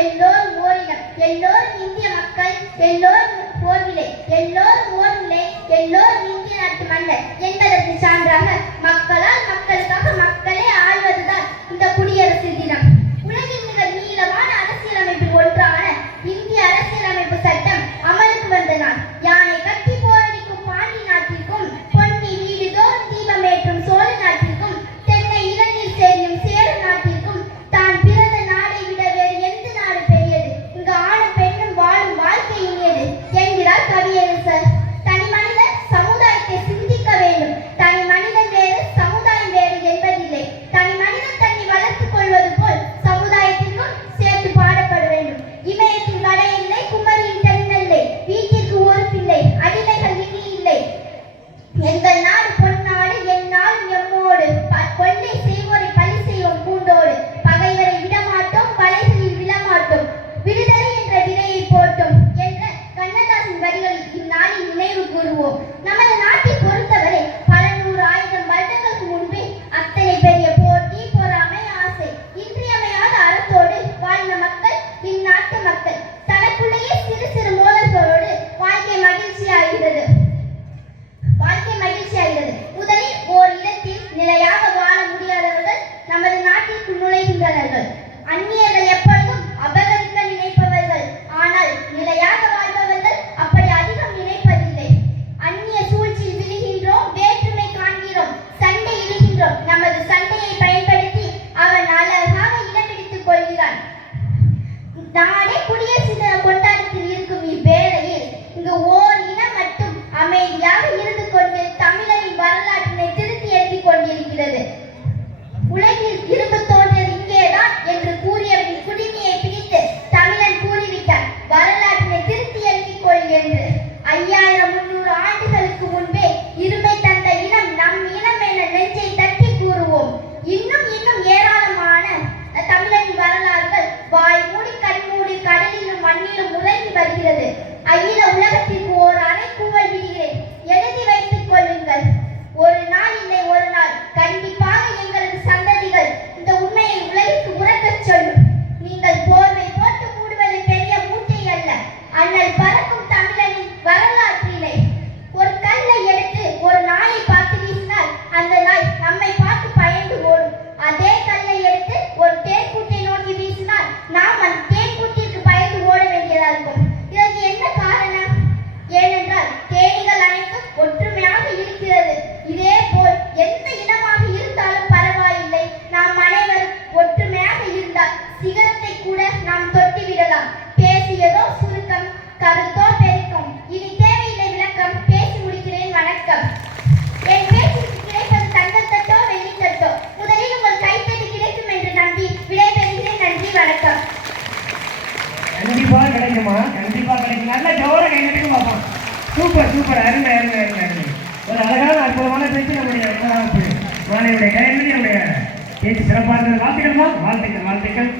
எல்லோரும் ஓரினம், எல்லோரும் இந்திய மக்கள், எல்லோரும் போர்விலை, எல்லோரும் ஓர்நிலை, எல்லோரும் இந்திய நாட்டு மன்னர் என்பதற்கு சான்றாக மக்களால் மக்களுக்காக மக்களே ஆள்வதுதான் இந்த குடியரசு தினம். உலகின் மிக நீளமான அரசியலமைப்பில் ஒன்றான இந்திய அரசியலமைப்பு சட்டம் அமலுக்கு வந்த நாள். யானை கட்டி போரடிக்கும் பாண்டி நாட்டிற்கும், பொன்னி வீடு தோறும் தீபமேற்றும் சோழ நாட்டிற்கும், தென்னை இளநீர் சேரியும் சேர நாட்டிற்கும் தான் பிறந்த நாடை விட வேறு எந்த நாடு பெரியது? இங்கு ஆணும் பெண்ணும் வாழும் வாழ்க்கை இனியது என்கிறார் கவியரசர். தனி மனிதன் சமுதாயத்தை சிந்திக்க வேண்டும். தனி மனிதன் வேறு, சமுதாயம் வேறு என்பதில்லை. தனி மனிதன் தன்னை வளர்த்துக் கொள்வது போல் சமுதாயத்திற்கும் சேர்த்து பாடப்பட வேண்டும். இமயத்தின் வடை இல்லை, குமரியின் தென்னல்லை, வீட்டிற்கு ஒரு பிள்ளை, அடிமைகள் இனி இல்லை. எங்கள் நாடு பொன்னாடு, எந்நாளும் எம்மோடு. கொள்ளை செய்வோரை பழி செய்வோம் பூண்டோடு. பகைவரை விடமாட்டோம், வலைகளில் விழமாட்டோம். விடுதலை என்ற விதையை போட்டோம் என்ற கண்ணதாசன் வரிகளில் இந்நாளில் நினைவு கூறுவோம். நமது நாட்டை பொறுத்தவரை பல நூறு ஆயிரம் வருடங்களுக்கு முன்பே அத்தனை பெரிய போட்டி, பொறாமை, ஆசை இன்றியமையாத அறத்தோடு வாழ்ந்த மக்கள் இந்நாட்டு மக்கள். தனக்குள்ளேயே சிறு சிறு மோதல்களோடு வாழ்க்கை மகிழ்ச்சியாகிறது. முதலில் ஓர் இடத்தில் நிலையாக வாழ முடியாதவர்கள் நமது நாட்டிற்குள் நுழைகின்றனர். அந்நியர்கள் எப்பொழுதும் அபகரிக்க நினைப்பவர்கள். ஆனால் நிலையாக வாழ்பவர்கள் அப்படி அதிகம் நினைப்பதில்லை. அந்நிய சூழ்ச்சியில் விழுகின்றோம், வேற்றுமை காண்கிறோம், சண்டை இடுகின்றோம். நமது சண்டையை பயன்படுத்தி அவன் அழகாக இடம்பிடித்துக் கொள்கிறான். நாடே குடியரசு தின கொண்டாட்டத்தில் இருக்கும் இவ்வேளையில் இங்கு ஓர் இனம் மட்டும் அமைதியாக இருந்து கொண்டு தமிழரின் வரலாற்றினை திருத்தி எழுதிக் கொண்டிருக்கிறது. உலகில் இரும்பு தோன்றியது இங்கேதான் என்று கூறியவரின் குடிமையை பிடித்து தமிழன் கூறிவிட்டார், வரலாற்றினை திருத்தி எழுதிக் கொள் என்று. 5300 ஆண்டுகளுக்கு முன்பே இரும்பை தந்த இனம் நம் இனம் என நெஞ்சை தட்டி கூறுவோம். இன்னும் ஏராளமான தமிழரின் வரலாறுகள் வாய் மூடி கண் மூடி கடலிலும் மண்ணிலும் உறங்கி வருகிறது. அகில உலகத்திற்கு ஓர் அறைகூவல் விடுகிறேன், எழுதி வைத்துக் கொள்ளுங்கள். ஒரு நாள் இல்லை ஒரு நாள் கண்டிப்பாக எங்களது சந்ததிகள் இந்த உண்மையை உலகிற்கு உறக்கச் சொல்லும். நீங்கள் போர்வை போட்டு மூடுவது பெரிய மூட்டை அல்ல, அண்ணல் பறக்கும் தமிழனின் வரலாற்றினை. ஒரு கல்லை எடுத்து ஒரு நாயை பார்த்து வீசினால் அந்த நாய் நம்மை பார்த்து பயந்து ஓடும். அதே கல்லை எடுத்து ஒரு தேன்கூட்டை நோக்கி வீசினால் நாம் அந்த தேன்கூட்டிற்கு பயந்து ஓட வேண்டியதா இருக்கும். இதற்கு என்ன காரணம்? ஏனென்றால் தேனிகள் அனைத்தும் ஒற்றுமையாக இருக்கிறது. இதே போல் எந்த இனமாக இருந்தாலும் பரவாயில்லை, நாம் அனைவரும் ஒற்றுமையாக இருந்தால் சிகரத்தை கூட நாம் தொட்டி விடலாம். பேசியதோ சுருக்கம், கருத்தோ பெருக்கம், இனி தேவையில்லை விளக்கம். பேசி முடிக்கிறேன். வணக்கம். என் பேச்சுக்கு கிடைப்பது தங்கத்தட்டோ வெள்ளித்தட்டோ, முதலில் உங்கள் கைத்தட்டு கிடைக்கும் என்று நம்பி விடைபெறுகிறேன். நன்றி, வணக்கம். கண்டிப்பா கிடைக்குமா? கண்டிப்பா கிடைக்கும். நல்ல ஜோர கை கட்டுக்கு பார்ப்போம். சூப்பர் அருமை. ஒரு அழகான அற்புதமான பேச்சு நம்முடைய மாணவனுடைய கையெழுதி நம்முடைய பேச்சு சிறப்பாக வாழ்த்துக்கள்மா. வாழ்த்துக்கள்.